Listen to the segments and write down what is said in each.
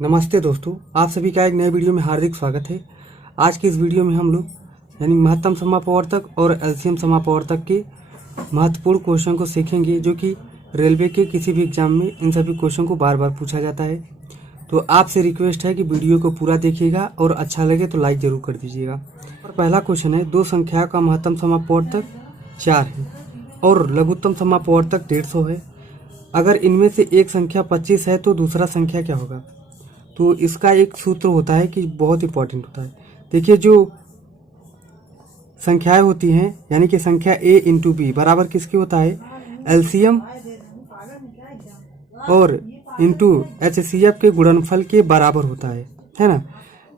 नमस्ते दोस्तों, आप सभी का एक नए वीडियो में हार्दिक स्वागत है। आज की इस वीडियो में हम लोग यानी महत्तम समापवर्तक और एलसीएम समापवर्तक के महत्वपूर्ण क्वेश्चन को सीखेंगे, जो कि रेलवे के किसी भी एग्जाम में इन सभी क्वेश्चन को बार बार पूछा जाता है। तो आपसे रिक्वेस्ट है कि वीडियो को पूरा देखिएगा और अच्छा लगे तो लाइक जरूर कर दीजिएगा। और पहला क्वेश्चन है, दो संख्या का महत्तम समापवर्तक 4 है और लघुत्तम समापवर्तक 150 है। अगर इनमें से एक संख्या 25 है तो दूसरा संख्या क्या होगा? तो इसका एक सूत्र होता है कि बहुत इंपॉर्टेंट होता है। देखिए, जो संख्याएं होती हैं यानी कि संख्या a इंटू बी बराबर किसकी होता है? एलसीएम और इंटू एचसीएफ के गुणनफल के बराबर होता है ना।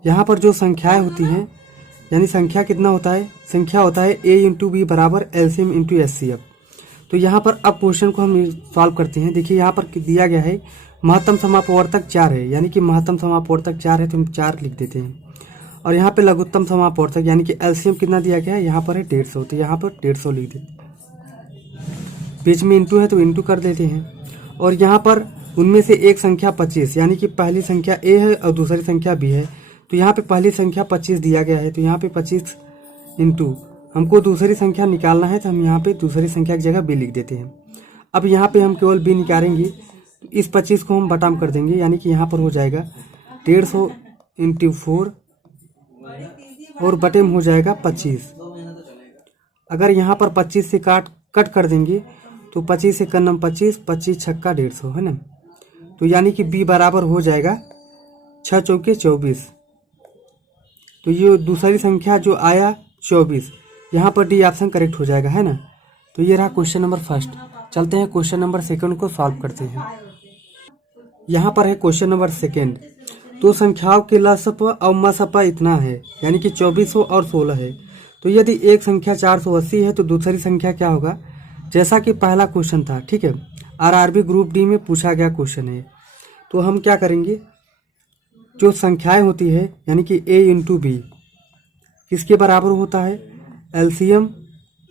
यहाँ पर जो संख्याएं होती हैं यानी संख्या कितना होता है? संख्या होता है a इंटू बी बराबर एलसीएम इंटू एचसीएफ। तो यहाँ पर अब क्वेश्चन को हम सॉल्व करते हैं। देखिए, यहाँ पर दिया गया है महत्तम समापवर्तक 4 है, यानी कि महत्तम समापवर्तक 4 है तो हम 4 लिख देते हैं। और यहाँ पे लघुत्तम समापवर्तक यानी कि एलसीएम कितना दिया गया है? यहाँ पर है 150, तो यहाँ पर 150 लिख देते हैं। बीच में इंटू है तो इंटू कर देते हैं। और यहाँ पर उनमें से एक संख्या 25 यानी कि पहली संख्या ए है और दूसरी संख्या बी है। तो यहाँ पे पहली संख्या 25 दिया गया है, तो यहाँ पे 25 इंटू हमको दूसरी संख्या निकालना है, तो हम यहाँ पे दूसरी संख्या की जगह बी लिख देते हैं। अब यहाँ पे हम केवल बी निकालेंगे, इस 25 को हम बटाम कर देंगे, यानी कि यहाँ पर हो जाएगा 150 इंटू 4 और बटे में हो जाएगा 25। अगर यहाँ पर 25 से कट कर देंगे तो 25 से करना 25, 25 छक्का 150 है ना। तो यानी कि बी बराबर हो जाएगा 6 चौके 24। तो ये दूसरी संख्या जो आया 24, यहाँ पर डी ऑप्शन करेक्ट हो जाएगा, है ना। तो ये रहा क्वेश्चन नंबर फर्स्ट। चलते हैं क्वेश्चन नंबर सेकंड को सॉल्व करते हैं। यहाँ पर है क्वेश्चन नंबर सेकंड। दो संख्याओं के लसप और मसप इतना है, यानी कि 2400 और 16 है। तो यदि एक संख्या 480 है तो दूसरी संख्या क्या होगा? जैसा कि पहला क्वेश्चन था, ठीक है, आरआरबी ग्रुप डी में पूछा गया क्वेश्चन है। तो हम क्या करेंगे, जो संख्याएं होती है यानी कि a इंटू बी किसके बराबर होता है? एलसीएम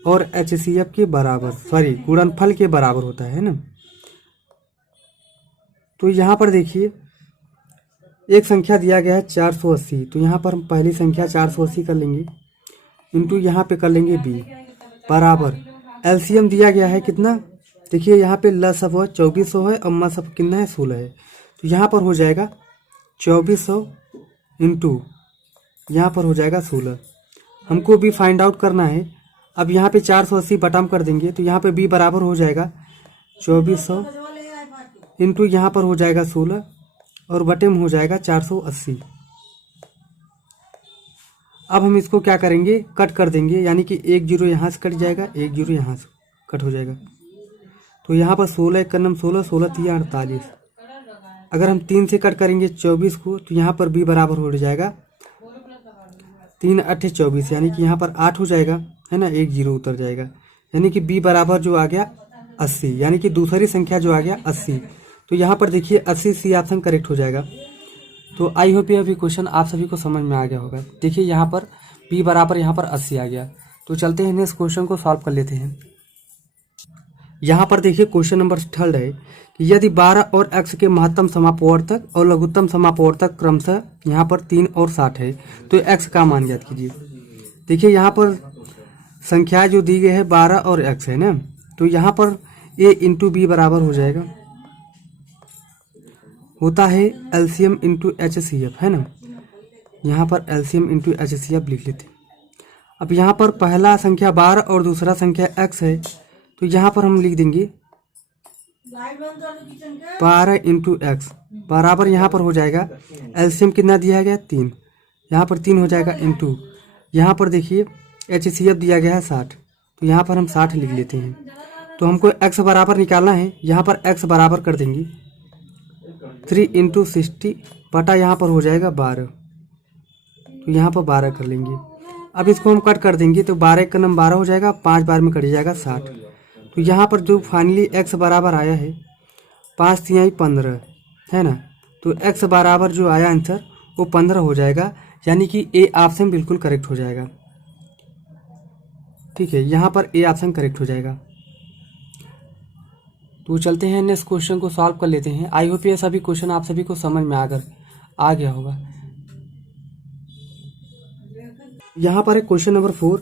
और एचसीएफ के बराबर, सॉरी गुणनफल के बराबर होता है ना। तो यहाँ पर देखिए, एक संख्या दिया गया है 480, तो यहाँ पर हम पहली संख्या 480 कर लेंगे, इंटू यहाँ पे कर लेंगे बी बराबर एलसीएम दिया गया है कितना? देखिए, यहाँ पे लसप 2400 है और मसप कितना है? 16 है। तो यहाँ पर हो जाएगा 2400 इंटू यहाँ पर हो जाएगा 16। हमको बी फाइंड आउट करना है। अब यहाँ पे 480 बटाम कर देंगे तो यहाँ पे बी बराबर हो जाएगा 2400 इंटू यहाँ पर हो जाएगा 16 और बटे में हो जाएगा 480। अब हम इसको क्या करेंगे, कट कर देंगे, यानी कि 1 जीरो यहाँ से कट जाएगा, 1 जीरो यहाँ से कट हो जाएगा। तो यहाँ पर 16 एक नम 16, 16 3 48। अगर हम 3 से कट करेंगे 24 को तो यहाँ पर बी बराबर हो जाएगा 3 8 24, यानी कि यहाँ पर 8 हो जाएगा, है ना, 1 जीरो उतर जाएगा, यानी कि बी बराबर जो आ गया 80, यानी कि दूसरी संख्या जो आ गया 80। तो यहाँ पर देखिए 80 सी ऑप्शन करेक्ट हो जाएगा। तो आई होप ये अभी क्वेश्चन आप सभी को समझ में आ गया होगा। देखिए, यहाँ पर बी बराबर यहाँ पर 80 आ गया। तो चलते हैं नेक्स्ट क्वेश्चन को सॉल्व कर लेते हैं। यहाँ पर देखिए क्वेश्चन नंबर थर्ड है कि यदि 12 और x के महत्तम समापवर्तक और लघुत्तम समापवर्तक क्रमशः यहाँ पर 3 और 60 है तो x का मान ज्ञात कीजिए। देखिए, यहाँ पर संख्या जो दी गई है 12 और x है ना, तो यहाँ पर a इंटू बी बराबर हो जाएगा, होता है एलसीएम इंटू एचसीएफ, है ना। यहाँ पर एलसीएम इंटू एचसीएफ लिख लेते हैं। अब यहाँ पर पहला संख्या 12 और दूसरा संख्या x है, तो यहाँ पर हम लिख देंगे 12 इंटू एक्स बराबर यहाँ पर हो जाएगा एलसीएम कितना दिया गया 3, यहाँ पर 3 हो जाएगा इंटू यहाँ पर देखिए एचसीएफ दिया गया है 60, तो यहाँ पर हम 60 लिख लेते हैं। तो हमको x बराबर निकालना है, यहाँ पर x बराबर कर देंगे 3 इंटू 60 बटा यहाँ पर हो जाएगा 12, तो यहाँ पर 12 कर लेंगे। अब इसको हम कट कर देंगे तो 12 का नंबर 12 हो जाएगा, 5 बार में कट जाएगा 60। तो यहाँ पर जो फाइनली x बराबर आया है 5 तिहाई 15, है ना। तो x बराबर जो आया आंसर वो 15 हो जाएगा, यानी कि ए ऑप्शन बिल्कुल करेक्ट हो जाएगा। ठीक है, यहाँ पर ए ऑप्शन करेक्ट हो जाएगा। तो चलते हैं नेक्स्ट क्वेश्चन को सॉल्व कर लेते हैं। आई होप ये सभी क्वेश्चन आप सभी को समझ में आ गया होगा। यहाँ पर है क्वेश्चन नंबर 4,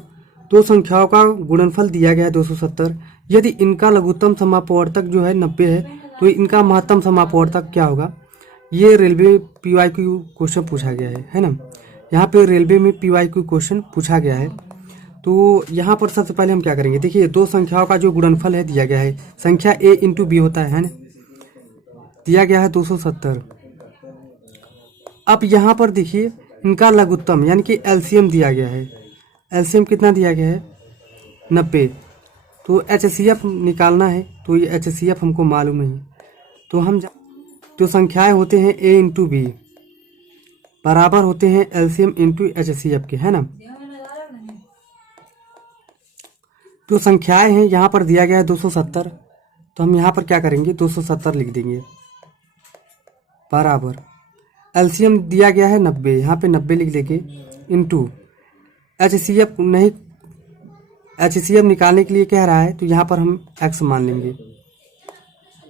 दो संख्याओं का गुणनफल दिया गया है 270। यदि इनका लघुत्तम समापवर्तक जो है 90 है तो इनका महत्तम समापवर्तक क्या होगा। ये रेलवे PYQ क्वेश्चन पूछा गया है ना। यहाँ पे रेलवे में PYQ क्वेश्चन पूछा गया है। तो यहाँ पर सबसे पहले हम क्या करेंगे, देखिए दो संख्याओं का जो गुणनफल है दिया गया है, संख्या A इंटू B होता है ना, दिया गया है 270। अब यहाँ पर देखिए इनका लघुत्तम यानी कि LCM दिया गया है। LCM कितना दिया गया है 90। तो HCF निकालना है, तो ये HCF हमको मालूम है। तो हम तो संख्याएं होते हैं A इंटू B बराबर होते हैं LCM इंटू HCF के, है ना। जो संख्याएं हैं यहाँ पर दिया गया है 270, तो हम यहाँ पर क्या करेंगे 270 लिख देंगे बराबर LCM दिया गया है 90, यहाँ पे 90 लिख देंगे इंटू HCF नहीं, HCF निकालने के लिए कह रहा है तो यहाँ पर हम x मान लेंगे।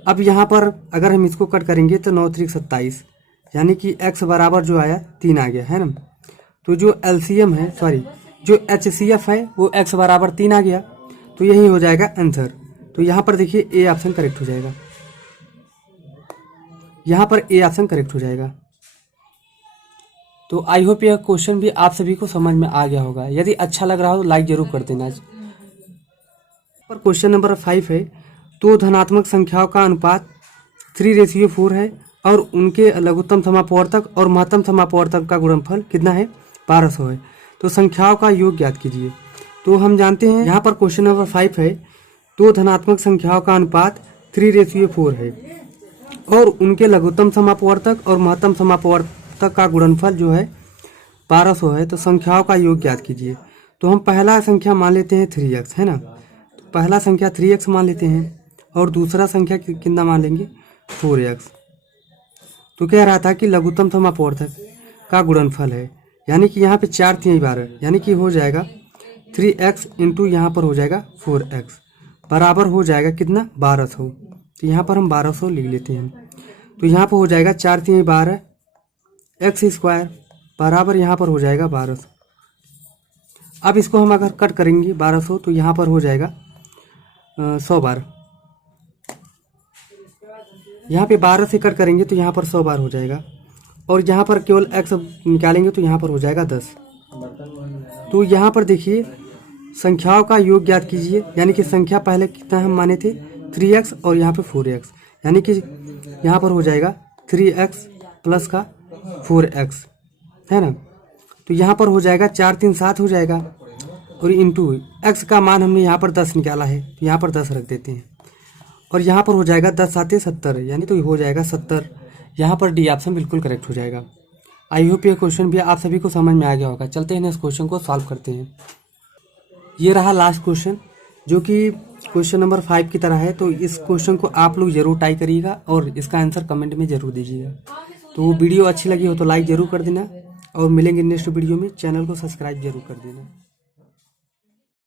अब यहाँ पर अगर हम इसको कट करेंगे तो 9 3 27 यानी कि x बराबर जो आया 3 आ गया, है ना। तो जो LCM है सॉरी जो HCF है वो x बराबर 3 आ गया, तो यही हो जाएगा आंसर। तो यहाँ पर देखिए A ऑप्शन करेक्ट हो जाएगा, यहाँ पर A ऑप्शन करेक्ट हो जाएगा। तो आई होप यह क्वेश्चन भी आप सभी को समझ में आ गया होगा। यदि अच्छा लग रहा हो तो लाइक जरूर कर देना। पर क्वेश्चन नंबर 5 है, तो धनात्मक संख्याओं का अनुपात 3:4 है और उनके लघुत्तम समापवर्तक और महत्तम समापवर्तक का गुणनफल कितना है 1200 है। तो संख्याओं का योग ज्ञात कीजिए। तो हम जानते हैं यहाँ पर क्वेश्चन नंबर 5 है, तो धनात्मक संख्याओं का अनुपात 3:4 है और उनके लघुत्तम समापवर्तक और महत्तम समापवर्तक का गुणनफल जो है 1200 है। तो संख्याओं का योग ज्ञात कीजिए। तो हम पहला संख्या मान लेते हैं 3x, है ना। तो पहला संख्या 3x मान लेते हैं और दूसरा संख्या कितना मान लेंगे 4x। तो कह रहा था कि लघुत्तम समापवर्तक का गुणनफल है, यानी कि यहाँ पे 4×3 यानी कि हो जाएगा 3x इंटू यहाँ पर हो जाएगा 4x बराबर हो जाएगा कितना 1200। तो यहाँ पर हम 1200 लिख लेते हैं। तो यहाँ पर हो जाएगा 4×3 x² बराबर यहाँ पर हो जाएगा 1200। अब इसको हम अगर कट करेंगे 1200 तो यहाँ पर हो जाएगा 100 बार। यहाँ पे 12 से कट करेंगे तो यहाँ पर 100 बार हो जाएगा और यहाँ पर केवल x निकालेंगे तो यहाँ पर हो जाएगा 10। तो यहाँ पर देखिए संख्याओं का योग ज्ञात कीजिए, यानी कि संख्या पहले कितना हम माने थे 3x और यहाँ पे 4x, यानी कि यहाँ पर हो जाएगा 3x प्लस का 4x, है ना। तो यहाँ पर हो जाएगा 4×3 7 हो जाएगा और इंटू x का मान हमने यहाँ पर 10 निकाला है तो यहाँ पर 10 रख देते हैं और यहाँ पर हो जाएगा 10×7 70 यानी तो हो जाएगा 70। यहाँ पर डी ऑप्शन बिल्कुल करेक्ट हो जाएगा। आई होप ये क्वेश्चन भी आप सभी को समझ में आ गया होगा। चलते हैं इस क्वेश्चन को सॉल्व करते हैं। ये रहा लास्ट क्वेश्चन जो कि क्वेश्चन नंबर 5 की तरह है। तो इस क्वेश्चन को आप लोग जरूर ट्राई करिएगा और इसका आंसर कमेंट में जरूर दीजिएगा। तो वीडियो अच्छी लगी हो तो लाइक जरूर कर देना और मिलेंगे नेक्स्ट वीडियो में। चैनल को सब्सक्राइब जरूर कर देना।